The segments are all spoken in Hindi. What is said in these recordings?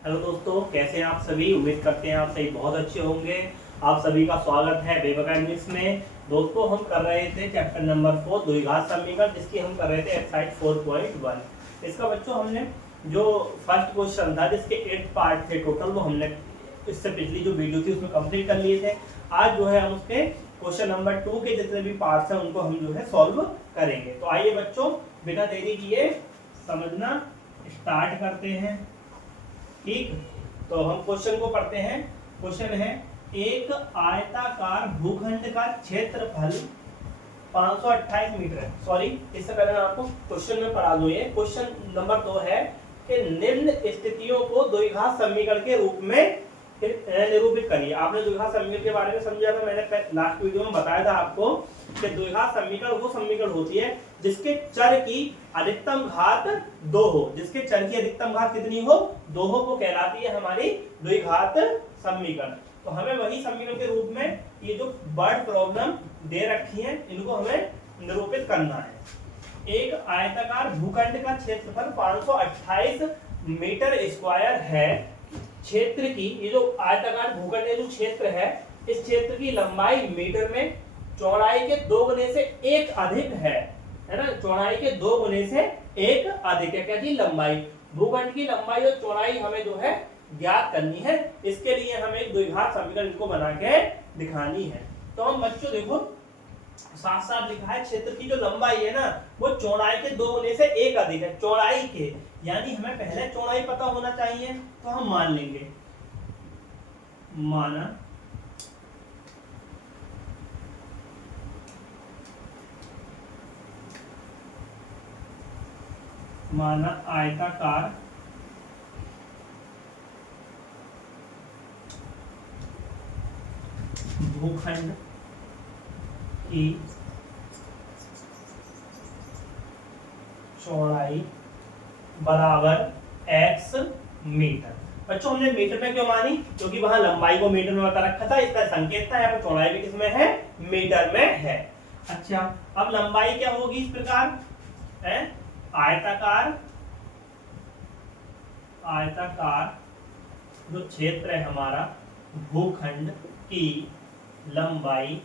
हेलो दोस्तों, कैसे हैं आप सभी। उम्मीद करते हैं आप सभी बहुत अच्छे होंगे। आप सभी का स्वागत है वेब एकेडमिक्स में। दोस्तों, हम कर रहे थे चैप्टर नंबर 4 द्विघात समीकरण, जिसकी हम कर रहे थे एक्सरसाइज 4.1। इसका बच्चों हमने जो फर्स्ट क्वेश्चन था, जिसके 8 पार्ट थे टोटल, वो हमने इससे पिछली जो वीडियो थी उसमें कंप्लीट कर लिए थे। आज जो है हम उसके क्वेश्चन नंबर 2 के जितने भी पार्ट्स हैं उनको हम जो है सॉल्व करेंगे। तो आइए बच्चों, बिना देरी किए समझना स्टार्ट करते हैं। ठीक, तो हम क्वेश्चन को पढ़ते हैं। क्वेश्चन है, एक आयताकार भूखंड का क्षेत्रफल 528 मीटर है। सॉरी, इससे पहले मैं आपको क्वेश्चन में पढ़ा दूं। ये क्वेश्चन नंबर 2 है कि निम्न स्थितियों को द्विघात समीकरण के रूप में निरूपित करिए। आपने द्विघात समीकरण के बारे में समझा था, मैंने लास्ट वीडियो में बताया था आपको कि द्विघात समीकरण वो समीकरण होती है जिसके चर की अधिकतम घात 2 हो। जिसके चर की अधिकतम घात कितनी हो? 2 हो, वो कहलाती है हमारी द्विघात समीकरण। तो हमें वही समीकरण के रूप में ये जो वर्ड प्रॉब्लम दे रखी है इनको हमें निरूपित करना है। एक आयताकार भूखंड का क्षेत्रफल 528 मीटर स्क्वायर है। क्षेत्र की, ये जो आयताकार भूखंड है, जो क्षेत्र है, इस क्षेत्र की लंबाई मीटर में चौड़ाई के 2 गुने से 1 अधिक है ना। चौड़ाई के 2 गुने से 1 अधिक है। क्या जी? लंबाई। भूखंड की लंबाई और चौड़ाई हमें जो है ज्ञात करनी है। इसके लिए हमें एक द्विघात समीकरण इनको बना के दिखानी है। तो हम बच्चों देखो, साथ साथ लिखा है क्षेत्र की जो लंबाई है ना, वो चौड़ाई के 2 गुने से 1 अधिक है। चौड़ाई के, यानी हमें पहले चौड़ाई पता होना चाहिए। तो हम मान लेंगे, माना आयताकार भूखंड की चौड़ाई बराबर x मीटर। बच्चों, हमने मीटर में क्यों मानी? क्योंकि वहां लंबाई को मीटर में बता रखा था, इसका संकेत था। यहाँ पर चौड़ाई भी किसमें है? मीटर में है। अच्छा, अब लंबाई क्या होगी इस प्रकार है? आयताकार जो क्षेत्र है हमारा भूखंड की लंबाई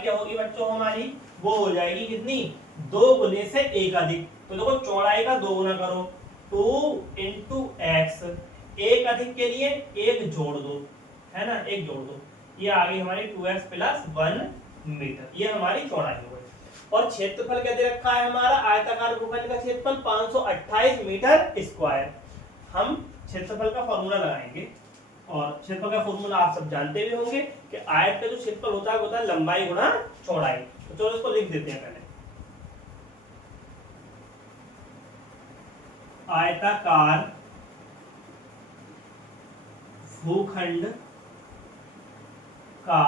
क्या होगी बच्चों हमारी? वो हो जाएगी कितनी? 2 गुने से 1 अधिक। तो देखो, चौड़ाई का 2 गुना करो, 2 इंटू एक्स। 1 अधिक के लिए 1 जोड़ दो, है ना, 1 जोड़ दो। ये आ गई हमारी 2x प्लस 1 मीटर। ये हमारी चौड़ाई हो गई। और क्षेत्रफल क्या दे रखा है हमारा? आयताकार भूखंड का क्षेत्रफल 528 मीटर स्क्वायर। हम क्षेत्रफल का फॉर्मूला लगाएंगे, और क्षेत्रफल का फॉर्मूला आप सब जानते भी होंगे कि आयत का जो क्षेत्रफल होता है वो होता है लंबाई गुणा चौड़ाई। तो चलो इसको लिख देते हैं पहले। आयताकार भूखंड का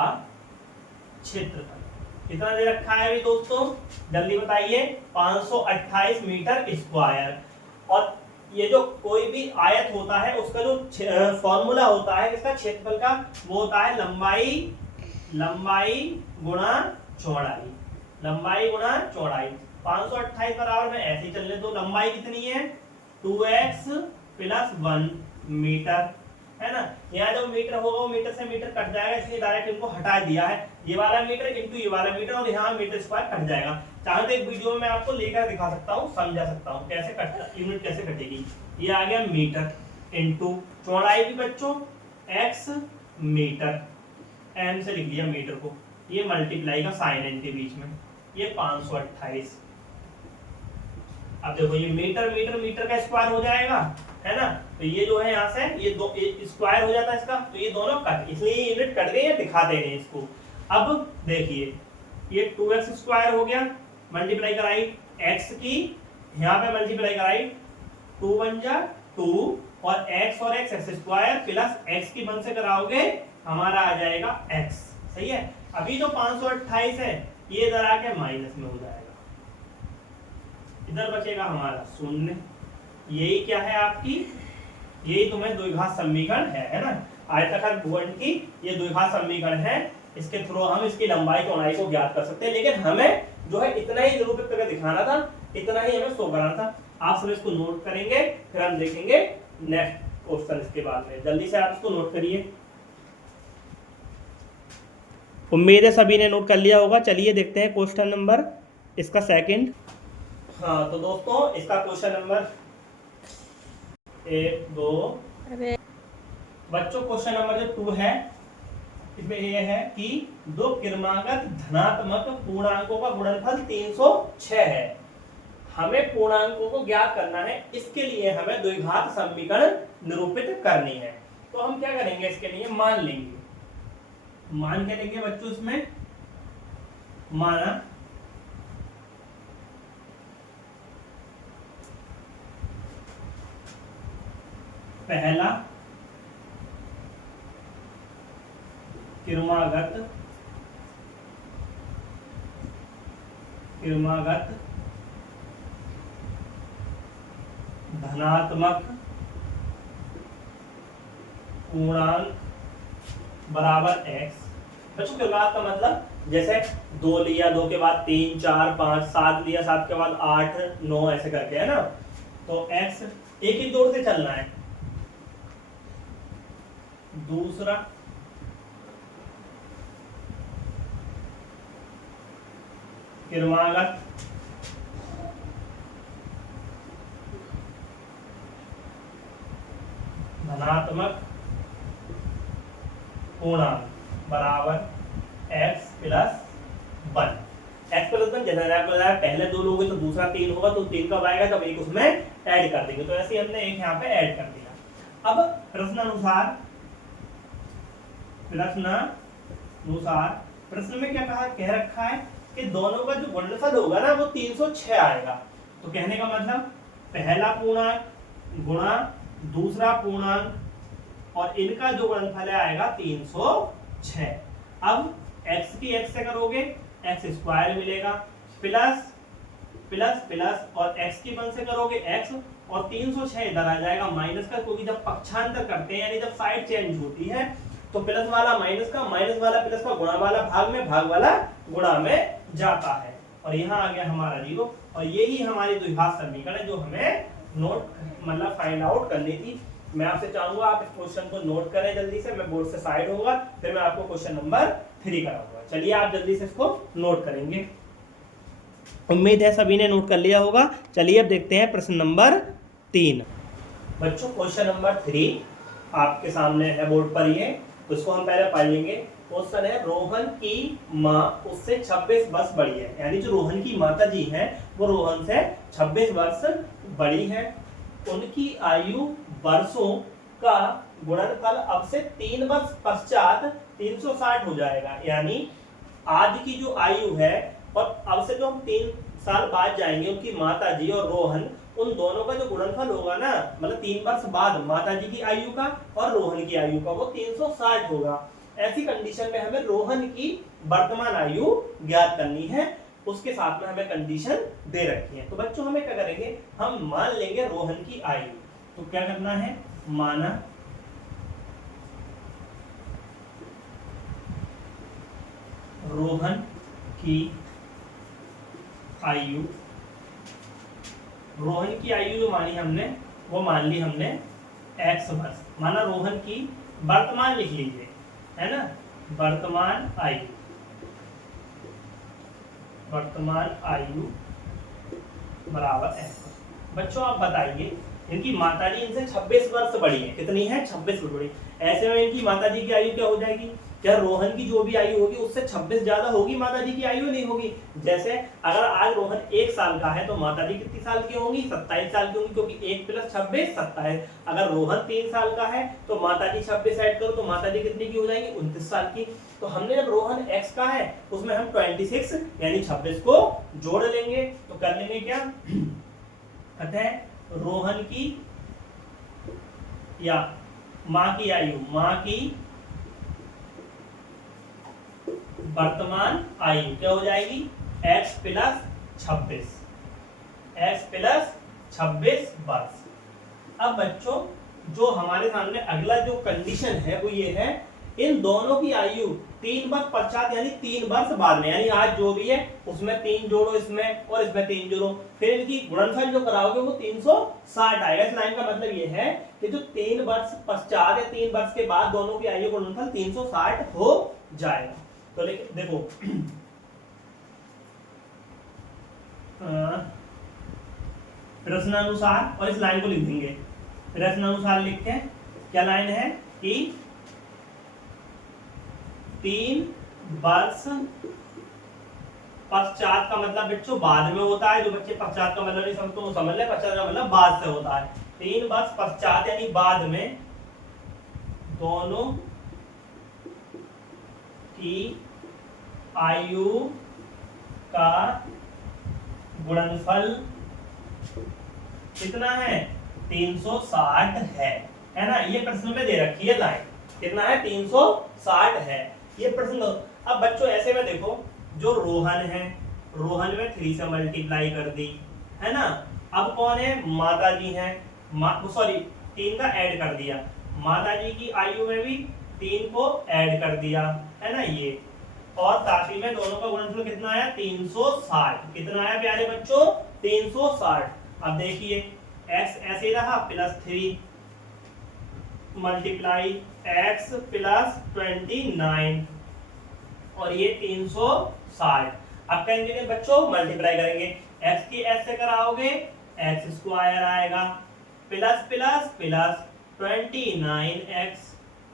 क्षेत्रफल कितना दे रखा है अभी दोस्तों? जल्दी बताइए। 528 मीटर स्क्वायर। और ये जो कोई भी आयत होता है उसका जो फॉर्मूला होता है इसका क्षेत्रफल का, वो होता है लंबाई गुणा चौड़ाई। लंबाई गुणा चौड़ाई। 528 बराबर में ऐसे ही चलने दो। लंबाई कितनी है? 2x प्लस 1 मीटर, है ना। यहाँ जो मीटर होगा वो मीटर से मीटर कट जाएगा, इसलिए डायरेक्ट इनको हटा दिया है। ये वाला मीटर इंटू ये वाला मीटर, और यहाँ मीटर स्क्वायर कट जाएगा। चाहे तो एक वीडियो में मैं आपको लेकर दिखा सकता हूँ, समझा सकता हूँ कैसे कट, यूनिट कैसे कटेगी। ये आ गया मीटर इंटू चौड़ाई भी बच्चों x मीटर, m से लिख दिया मीटर को। ये मल्टीप्लाई का साइन है इनके बीच में, ये 528। अब देखो, ये मीटर मीटर मीटर का स्क्वायर हो जाएगा, है ना। तो ये जो है यहाँ से ये दो स्क्वायर हो जाता है इसका, तो ये दोनों कट, इसलिए ये यूनिट कट गई है, दिखा दे रहे हैं इसको। अब देखिए, ये 2x स्क्वायर हो गया, मल्टीप्लाई कराई x की, यहाँ पे मल्टीप्लाई कराई 2 बन जा 2, और x और x स्क्वायर प्लस x की 1 से कराओगे हमारा आ जाएगा x। सही है। अभी जो 528 है ये इधर आके माइनस में हो जाएगा, इधर बचेगा हमारा 0। यही क्या है आपकी? यही तुम्हें द्विघात समीकरण है ना। आयताकार भूखंड की ये द्विघात समीकरण है। इसके थ्रू हम इसकी लंबाई चौड़ाई को ज्ञात कर सकते हैं, लेकिन हमें जो है इतना ही निरूपित करके दिखाना था, इतना ही हमें शो कराना था। आप सब इसको नोट करेंगे, फिर हम देखेंगे नेक्स्ट क्वेश्चन इसके बाद में, जल्दी से आप इसको नोट करिए। उम्मीद है सभी ने नोट कर लिया होगा। चलिए देखते हैं क्वेश्चन नंबर इसका सेकंड। हाँ तो दोस्तों इसका क्वेश्चन नंबर 1 2 बच्चों क्वेश्चन नंबर जो 2 है इसमें ये है कि दो क्रमागत धनात्मक पूर्णांकों का गुणनफल 306 है। हमें पूर्णांकों को ज्ञात करना है, इसके लिए हमें द्विघात समीकरण निरूपित करनी है। तो हम क्या करेंगे, इसके लिए मान लेंगे। मान क्या लेंगे बच्चों, इसमें माना पहला क्रमागत धनात्मक पूर्णांक बराबर x। बच्चों क्रमागत का मतलब जैसे 2 लिया, 2 के बाद 3 4 5 7 लिया, 7 के बाद 8 9 ऐसे करके, है ना। तो x एक ही दौर से चलना है। दूसरा क्रमागत धनात्मक पूर्णांक बराबर x प्लस 1। x प्लस 1 जैसे आपको बताया, पहले 2 लोगे तो दूसरा 3 होगा, तो 3 कब आएगा, तब एक उसमें ऐड कर देंगे। तो ऐसे ही हमने एक यहाँ पे ऐड कर दिया। अब प्रश्न में क्या कह रखा है कि दोनों का जो गुणनफल होगा ना वो 306 आएगा। तो कहने का मतलब पहला पूर्णांक गुणा दूसरा पूर्णांक और इनका जो गुणनफल आएगा 306। अब x की x से करोगे x स्क्वायर मिलेगा, प्लस प्लस प्लस और x की 1 से करोगे x, और 306 इधर आ जाएगा माइनस का, क्योंकि जब पक्षांतर करते हैं यानी जब साइड चेंज होती है तो प्लस वाला माइनस का, माइनस वाला प्लस का, गुणा वाला भाग में, भाग वाला गुणा में जाता है। और यहाँ आ गया हमारा 0। और यही हमारी द्विघात समीकरण है जो हमें नोट मतलब फाइंड आउट करनी थी। मैं आपसे चाहूंगा आप इस क्वेश्चन को नोट करें जल्दी से। मैं बोर्ड से साइड होगा, फिर मैं आपको क्वेश्चन नंबर 3 कराऊंगा। चलिए आप जल्दी से इसको नोट करेंगे। उम्मीद है सभी ने नोट कर लिया होगा। चलिए अब देखते हैं प्रश्न नंबर 3। बच्चों क्वेश्चन नंबर 3 आपके सामने है बोर्ड पर, ये तो इसको हम पहले पढ़ लेंगे। क्वेश्चन है रोहन की माँ उससे 26 वर्ष बड़ी है, यानी जो रोहन की माता जी हैं वो रोहन से 26 वर्ष बड़ी है। उनकी आयु वर्षों का गुणनफल अब से 3 वर्ष पश्चात 360 हो जाएगा। यानी आज की जो आयु है और अब से जो हम 3 साल बाद जाएंगे, उनकी माता जी और रोहन, उन दोनों का जो गुणनफल होगा ना, मतलब 3 वर्ष बाद माता जी की आयु का और रोहन की आयु का, वो 360 होगा। ऐसी कंडीशन में हमें रोहन की वर्तमान आयु ज्ञात करनी है, उसके साथ में हमें कंडीशन दे रखी है। तो बच्चों हमें क्या करेंगे, हम मान लेंगे रोहन की आयु। तो क्या करना है, माना रोहन की आयु, रोहन की आयु जो मानी हमने वो मान ली हमने x वर्ष। माना रोहन की वर्तमान लिख लीजिए, है ना, वर्तमान आयु बराबर x। बच्चों आप बताइए, इनकी माताजी इनसे 26 वर्ष बड़ी है। कितनी है, 26 वर्ष बड़ी। ऐसे में इनकी माताजी की आयु क्या हो जाएगी, क्या रोहन की जो भी आयु होगी उससे 26 ज्यादा होगी, माताजी की आयु नहीं होगी। जैसे अगर आज रोहन 1 साल का है तो माताजी कितनी साल की होंगी, 27 साल की होंगी, क्योंकि 1 प्लस 26 27। अगर रोहन 3 साल का है तो माताजी 26 ऐड करो तो माताजी कितनी की हो जाएगी, 29 साल की। तो हमने जब रोहन x का है उसमें हम 26 यानी 26 को जोड़ लेंगे। तो कर लेंगे क्या, अतः रोहन की या माँ की आयु, माँ की वर्तमान आयु क्या हो जाएगी, x प्लस 26 वर्ष। अब बच्चों जो हमारे सामने अगला जो कंडीशन है वो ये है इन दोनों की आयु 3 वर्ष पश्चात यानी 3 वर्ष बाद में, यानी आज जो भी है उसमें 3 जोड़ो इसमें और इसमें 3 जोड़ो, फिर इनकी गुणनफल जो कराओगे वो 360 आएगा। इस लाइन का मतलब ये है कि जो 3 वर्ष पश्चात या 3 वर्ष के बाद दोनों की आयु गुणनफल 360 हो जाएगा। तो देखो प्रश्नानुसार, और इस लाइन को लिख देंगे प्रश्नानुसार लिख के, क्या लाइन है कि 3 वर्ष पश्चात का मतलब बच्चों बाद में होता है। जो बच्चे पश्चात का मतलब नहीं समझते वो समझ ले, पश्चात का मतलब बाद से होता है। 3 वर्ष पश्चात यानी बाद में दोनों की आयु का गुणनफल कितना है 360 है ना। ये प्रश्न में दे रखी है लाइन, कितना है 360 है ये प्रश्न। अब बच्चों ऐसे में देखो, जो रोहन है, रोहन में 3 से मल्टीप्लाई कर दी है ना। अब कौन है, माता जी है, सॉरी 3 का ऐड कर दिया, माता जी की आयु में भी 3 को ऐड कर दिया है ना ये, और साथ ही में दोनों का गुणनफल कितना आया 360। कितना आया प्यारे बच्चों 360। अब देखिए x ऐसे रहा +3 मल्टीप्लाई x + 29 और ये 360। अब कहेंगे बच्चों मल्टीप्लाई करेंगे, x की s से कराओगे x² आएगा plus plus plus 29x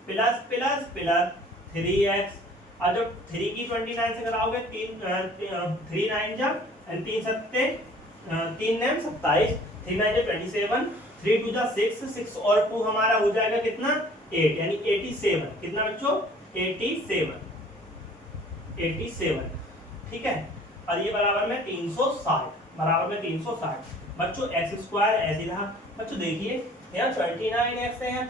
plus 3x। और जब 3 की 29 से कराओगे 3 9 जा 3 सत्ते 3 9 27, 3 9 27, 3 2 जा 6, 6 और 2 हमारा हो जाएगा कितना 8, यानी 87। कितना बच्चों 87, ठीक है। और ये बराबर में 360, बराबर में 360। बच्चों x² ऐसे रहा। बच्चों देखिए यहाँ 29x है, यहाँ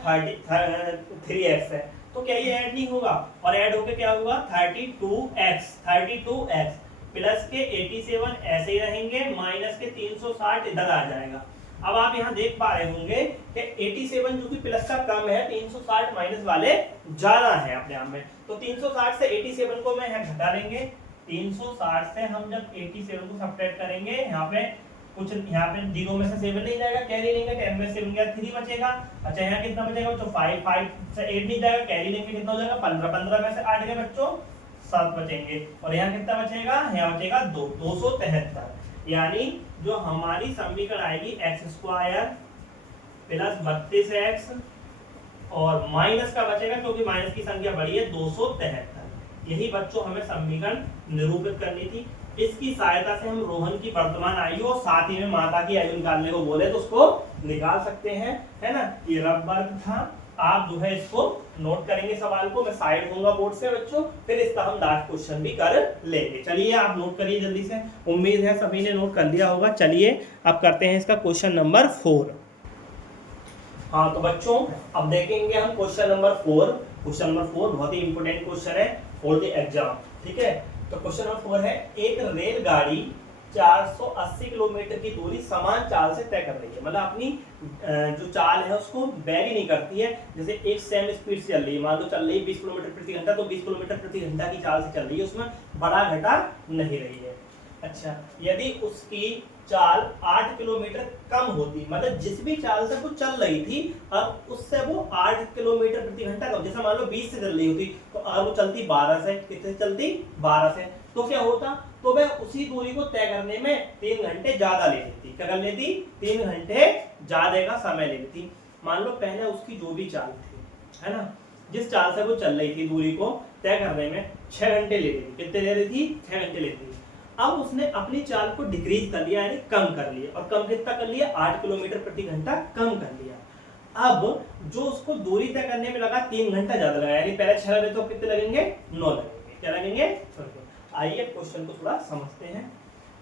3x है, तो क्या ये ऐड नहीं होगा, और ऐड होके क्या होगा 32x प्लस के 87 ऐसे ही रहेंगे, माइनस के 360 इधर आ जाएगा। अब आप यहाँ देख पा रहे होंगे कि 87 जो कि प्लस का कम है, 360 माइनस वाले ज्यादा है अपने आप में, तो 360 से 87 को मैं यहाँ घटा लेंगे। 360 से हम जब 87 को सब्ट्रैक्ट करेंगे, यहाँ पे कुछ, यहाँ पे 0 में से 7 नहीं जाएगा, कैरी लेंगे, 10 में 7 गया 3 बचेगा। अच्छा यहाँ कितना बचेगा बच्चों 5 से 8 नहीं जाएगा, कैरी लेंगे कितना हो जाएगा 15 में से 8 गए बच्चों 7 बचेंगे, और यहाँ कितना बचेगा, यहाँ बचेगा 273। यानी जो हमारी समीकरण आएगी x² प्लस 32x और माइनस का बचेगा, क्योंकि माइनस की संख्या बड़ी है 273। यही बच्चों हमें समीकरण निरूपित करनी थी। इसकी सहायता से हम रोहन की वर्तमान आयु और साथ ही में माता की आयु निकालने को बोले तो उसको निकाल सकते हैं, है ना। ये रफ वर्क था, आप जो है इसको नोट करेंगे सवाल को, मैं साइड दूंगा बोर्ड से बच्चों, फिर इसका हम लास्ट क्वेश्चन भी कर लेंगे। चलिए आप नोट करिए जल्दी से, उम्मीद है सभी ने नोट कर लिया होगा। चलिए अब करते हैं इसका क्वेश्चन नंबर 4। हाँ तो बच्चों अब देखेंगे हम क्वेश्चन नंबर 4। क्वेश्चन नंबर 4 बहुत ही इंपोर्टेंट क्वेश्चन है फॉर द एग्जाम, ठीक है। तो क्वेश्चन नंबर 4 है, एक रेलगाड़ी 480 किलोमीटर की दूरी समान चाल से तय कर रही है, मतलब अपनी जो चाल है उसको वैरी नहीं करती है। जैसे एक सेम स्पीड से चल रही है, मान लो चल रही है 20 किलोमीटर प्रति घंटा, तो 20 किलोमीटर प्रति घंटा की चाल से चल रही है, उसमें बड़ा घटा नहीं रही है। अच्छा, यदि उसकी चाल 8 किलोमीटर कम होती, मतलब जिस भी चाल से वो चल रही थी अब उससे वो 8 किलोमीटर प्रति घंटा कम, जैसा मान लो 20 से चल रही होती तो अब वो चलती 12 से, कितने से चलती 12 से, तो क्या होता, तो वह उसी दूरी को तय करने में 3 घंटे ज्यादा ले लेती। क्या कर लेती, 3 घंटे ज्यादा का समय ले लेती। मान लो पहले उसकी जो भी चाल थी, है ना, जिस चाल से वो चल रही थी दूरी को तय करने में 6 घंटे ले रही थी। कितने ले रही थी, 6 घंटे लेती। अब उसने अपनी चाल को डिक्रीज कर लिया, यानी कम कर लिया, और कम कितना कर लिया, 8 किलोमीटर प्रति घंटा कम कर लिया। अब जो उसको दूरी तय करने में लगा 3 घंटा ज्यादा लगा, यानी पहले 6 लगे तो कितने लगेंगे, 9 लगेंगे। क्या लगेंगे, आइए क्वेश्चन को थोड़ा समझते हैं।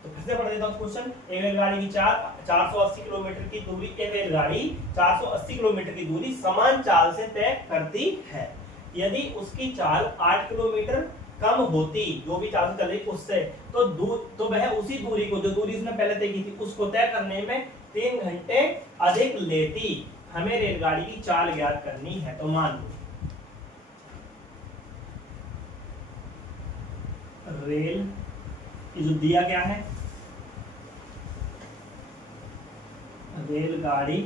तो फिर से पढ़ देता हूं क्वेश्चन। एक रेलगाड़ी की 480 किलोमीटर की दूरी, एक रेलगाड़ी 480 किलोमीटर की दूरी समान चाल से तय करती है। यदि उसकी चाल 8 किलोमीटर कम होती, जो भी चाल से चल रही उससे, तो वह उसी दूरी को, जो दूरी उसने पहले तय की थी, उसको तय करने में 3 घंटे अधिक लेती। हमें रेलगाड़ी की चाल ज्ञात करनी है। तो मान लो रेल, ये जो दिया गया है रेलगाड़ी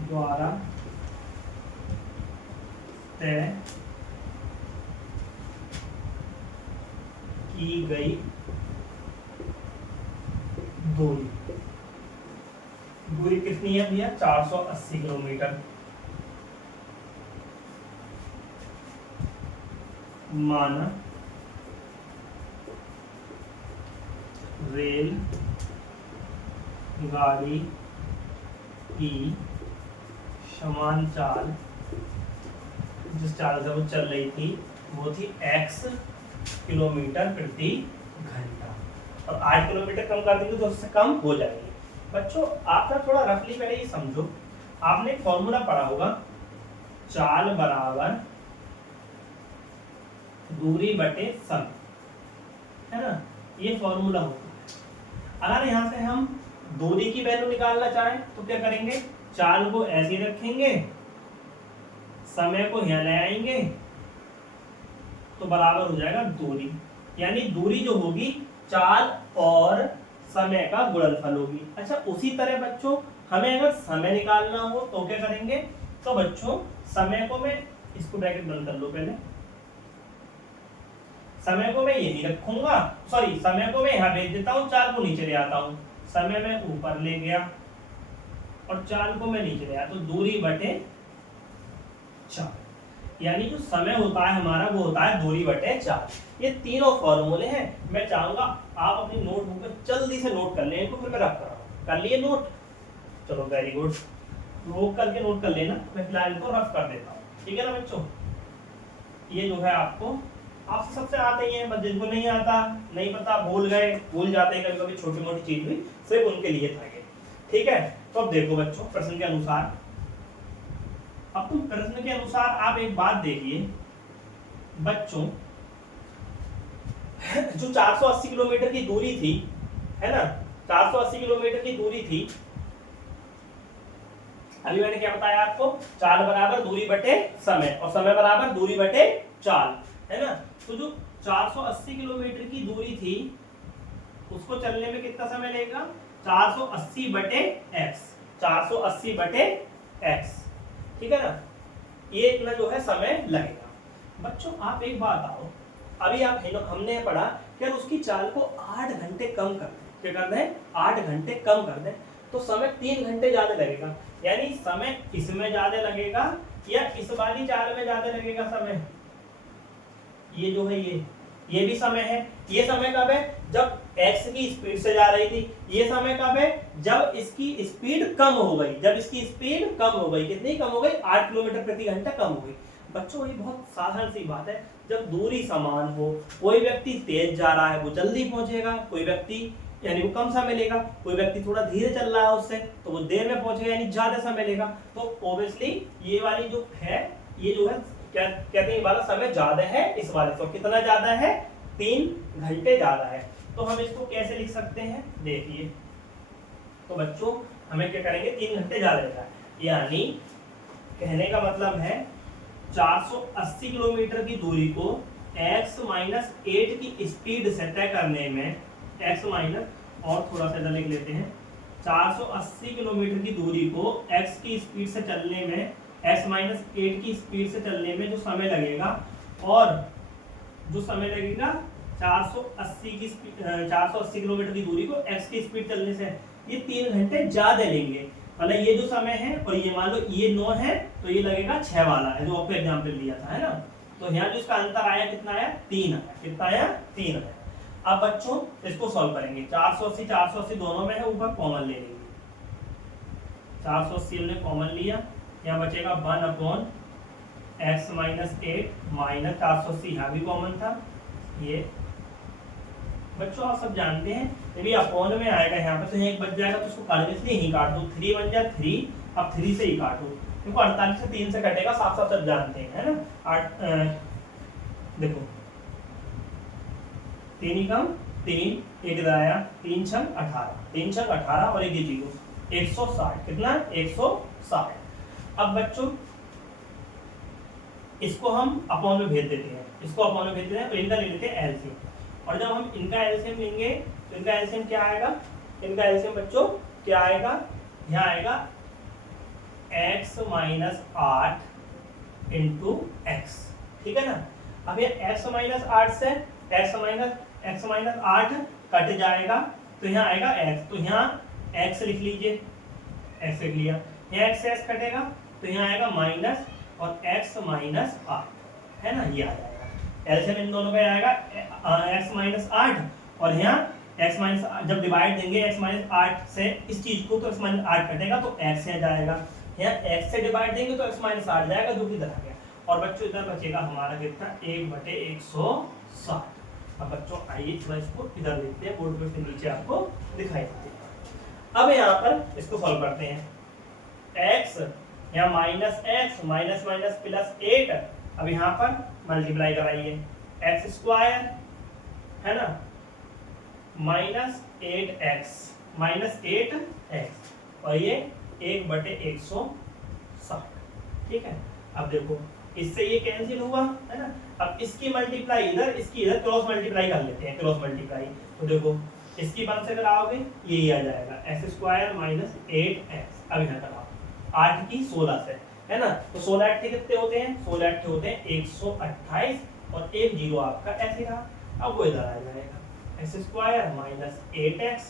द्वारा तय की गई दूरी, दूरी कितनी है भैया 480 किलोमीटर। माना रेल गाड़ी की समान चाल, जिस चाल से वो चल रही थी वो थी x किलोमीटर प्रति घंटा, और 8 किलोमीटर कम कर देंगे तो उससे कम हो जाएगी। बच्चों आप ना थोड़ा रफली पहले ये समझो, आपने एक फॉर्मूला पढ़ा होगा, चाल बराबर दूरी बटे समय, है ना, ये फॉर्मूला होता है। अगर यहाँ से हम दूरी की वैल्यू निकालना चाहें तो क्या करेंगे, चाल को ऐसे ही रखेंगे, समय को यहाँ ले आएंगे तो बराबर हो जाएगा दूरी, यानी दूरी जो होगी चाल और समय का गुणनफल होगी। अच्छा उसी तरह बच्चों हमें अगर समय निकालना हो तो क्या करेंगे, तो बच्चों समय को मैं इसको ब्रैकेट बंद कर लो पहले, समय को मैं यही रखूंगा, सॉरी समय को मैं यहाँ भेज देता हूँ, चाल को नीचे ले आता हूँ, समय मैं ऊपर ले गया और चाल को मैं नीचे ले आया, तो दूरी बटे चाल, यानी जो समय होता है हमारा वो होता है दूरी बटे चाल। ये तीनों फॉर्मूले हैं। मैं चाहूंगा आप अपनी नोटबुक में जल्दी से नोट कर लें इनको, फिर मैं रख कर रहा हूँ, कर लिए नोट, चलो वेरी गुड, रोक करके नोट कर लेना, मैं फिलहाल इनको रफ कर देता हूँ, ठीक है ना बच्चों। ये जो है आपको आपसे सबसे आते ही हैं, बस जिनको नहीं आता नहीं पता भूल गए, भूल जाते हैं कभी कभी छोटी मोटी चीज भी, सिर्फ उनके लिए था ये, ठीक है। तो अब देखो बच्चों प्रश्न के अनुसार, अब तुम प्रश्न के अनुसार आप एक बात देखिए बच्चों, जो 480 किलोमीटर की दूरी थी, है ना, 480 किलोमीटर की दूरी थी, अभी मैंने क्या बताया आपको, चाल बराबर दूरी बटे समय और समय बराबर दूरी बटे चाल, है ना। तो जो 480 किलोमीटर की दूरी थी उसको चलने में कितना समय लगेगा, 480 बटे x, 480 बटे x, ठीक है ना, ये इतना जो है समय लगेगा। बच्चों आप एक बात आओ, अभी आप हमने पढ़ा कि अगर उसकी चाल को 8 घंटे कम कर दें, क्या करना है 8 घंटे कम कर दें, तो समय 3 घंटे ज्यादा लगेगा, यानी समय इसमें ज्यादा लगेगा या इस वाली चाल में ज्यादा लगेगा समय, ये जो है ये भी समय है। ये समय कब है, जब x की स्पीड से जा रही थी, ये समय कब है, जब इसकी स्पीड कम हो गई, जब इसकी स्पीड कम हो गई, कितनी कम हो गई, 8 किलोमीटर प्रति घंटा कम हो गई। बच्चों ये बहुत साधारण सी बात है, जब दूरी समान हो, कोई व्यक्ति तेज जा रहा है वो जल्दी पहुंचेगा, कोई व्यक्ति यानी वो कम समय लेगा, कोई व्यक्ति थोड़ा धीरे चल रहा है उससे तो वो देर में पहुंचेगा यानी ज्यादा समय लेगा। तो ऑब्वियसली ये वाली जो है, ये जो है क्या कहते हैं, ये वाला समय ज्यादा है इस वाले से, कितना ज्यादा है, 3 घंटे ज्यादा है। तो हम इसको कैसे लिख सकते हैं, देखिए, तो बच्चों हमें क्या करेंगे, 3 घंटे ज्यादा लेगा, यानी कहने का मतलब है 480 किलोमीटर की दूरी को x माइनस 8 की स्पीड से तय करने में, x माइनस और थोड़ा सा इधर लिख लेते हैं, 480 किलोमीटर की दूरी को x की स्पीड से चलने में, x माइनस 8 की स्पीड से चलने में जो समय लगेगा, और जो समय लगेगा 480 किलोमीटर की दूरी को x की स्पीड चलने से, ये 3 घंटे ज्यादा लेंगे। मतलब ये जो समय है, और ये मान लो ये 9 है तो ये लगेगा 6 वाला है जो आपको एग्जाम्पल दिया था, है ना। तो यहाँ जो इसका अंतर आया कितना आया, 3 आया, कितना आया, 3 आया। अब बच्चों इसको सॉल्व करेंगे, 480 दोनों में है, ऊपर कॉमन ले लेंगे, 480 हमने कॉमन लिया, यहाँ बचेगा 1/x माइनस 8 माइनस 480 यहाँ भी कॉमन था। ये बच्चों आप सब जानते हैं जब ये अपॉन में आएगा यहाँ पे तो यहाँ एक बच जाएगा, तो उसको काटने से यहीं काट दो, 3 बन जाए 3, अब 3 से ही काटो, देखो 48 से 3 से कटेगा, साफ साफ सब जानते हैं, है ना। देखो 3 ही कम 3, एक इधर आया, 3 छंग 18, 3 छंग 18 और एक ये 0, 160, कितना 160। अब बच्चों इसको हम अपॉन में भेज देते हैं, इसको अपॉन में भेज देते हैं, तो इनका ले लेते हैं एलसीएम। और जब हम इनका एलसीएम लेंगे तो इनका एलसीएम क्या आएगा, इनका एलसीएम बच्चों क्या आएगा, यहाँ आएगा x माइनस 8 इंटू एक्स, ठीक है ना। अब ये x माइनस 8 से x माइनस 8 कट जाएगा तो यहाँ आएगा x, तो यहाँ x लिख लीजिए, x लिख लिया, यहाँ x से x कटेगा तो यहाँ आएगा माइनस और x माइनस 8, है ना, ये आ जाएगा एलसीएम इन दोनों का आएगा x माइनस 8 और यहाँ x माइनस, जब डिवाइड देंगे x माइनस 8 से इस चीज को तो x माइनस 8 कटेगा तो x यहाँ जाएगा, यहाँ x से डिवाइड देंगे तो x माइनस 8 जाएगा जो कि इधर आ गया। और बच्चों इधर बचेगा हमारा कितना 1/160। अब बच्चों आइए थोड़ा इसको इधर लिखते हैं, बोर्ड पे फिर नीचे आपको दिखाई देते हैं। अब यहाँ पर इसको सॉल्व करते हैं, x यहाँ minus x minus minus plus 8, अब यहाँ पर मल्टीप्लाई कराइए, एक्स स्क्वायर है ना माइनस 8x और ये 1/160, ठीक है। अब देखो इससे ये कैंसिल हुआ है ना, अब इसकी मल्टीप्लाई इधर, इसकी इधर, क्रॉस मल्टीप्लाई कर लेते हैं, क्रॉस मल्टीप्लाई। तो देखो इसकी 1 से कराओगे ये आ जाएगा x स्क्वायर माइनस 8x, अब यहाँ कराओ 8 की 16 से, है ना, तो 16 8 कितने होते हैं, 16 8 होते हैं 128 और एक जीरो आपका ऐसे रहा, अब वो इधर आ जाएगा x square minus 8x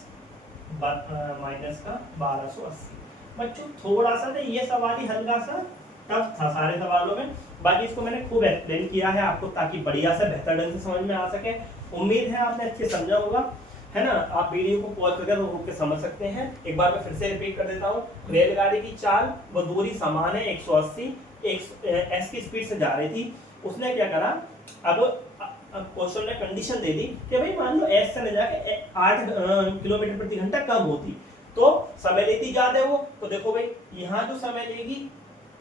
minus का 1280। बच्चों थोड़ा सा ना ये सवाल ही हल्का सा टफ था सारे सवालों में, बाकी इसको मैंने खूब एक्सप्लेन किया है आपको ताकि बढ़िया से बेहतर ढंग से समझ में आ सके। उम्मीद है आपने अच्छे समझा होगा, है ना। आप वीडियो को पॉज करके रोक के समझ सकते हैं। एक बार मैं फिर से रिपीट कर देता हूँ, रेलगाड़ी की चाल व दूरी समान है 180, एस की स्पीड से जा रही थी, उसने क्या करा, अब क्वेश्चन ने कंडीशन दे दी कि भाई मान लो एस से ले जाके 8 किलोमीटर प्रति घंटा कम होती तो समय लेती ज्यादा वो, तो देखो भाई यहाँ जो समय लेगी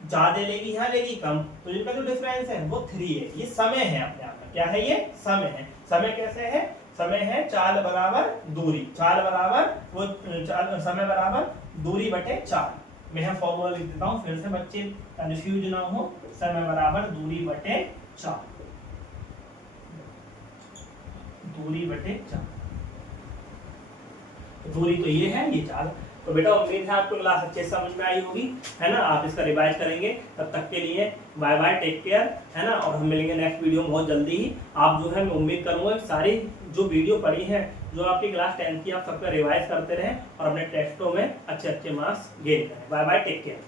ज्यादा लेगी, यहाँ लेगी कम, तो इनका जो डिफरेंस है वो 3 है, ये समय है अपने आप में, क्या है ये समय है। समय कैसे है, समय है चाल बराबर दूरी, चाल बराबर वो समय बराबर दूरी बटे चाल। मैं यहाँ फॉर्मूला लिख देता हूँ फिर से बच्चे कंफ्यूज ना हो, समय बराबर दूरी बटे चाल, दूरी बटे चाल, दूरी तो ये है, ये चाल। तो बेटा उम्मीद है आपको क्लास अच्छे से समझ में आई होगी, है ना। आप इसका रिवाइज करेंगे, तब तक के लिए बाय बाय, टेक केयर, है ना। और हम मिलेंगे नेक्स्ट वीडियो में बहुत जल्दी ही। आप जो है मैं उम्मीद करूंगा सारी जो वीडियो पढ़ी है, जो आपकी क्लास 10 की, आप सबका रिवाइज करते रहें और अपने टेस्टों में अच्छे अच्छे मार्क्स गेन करें। Bye bye, take care.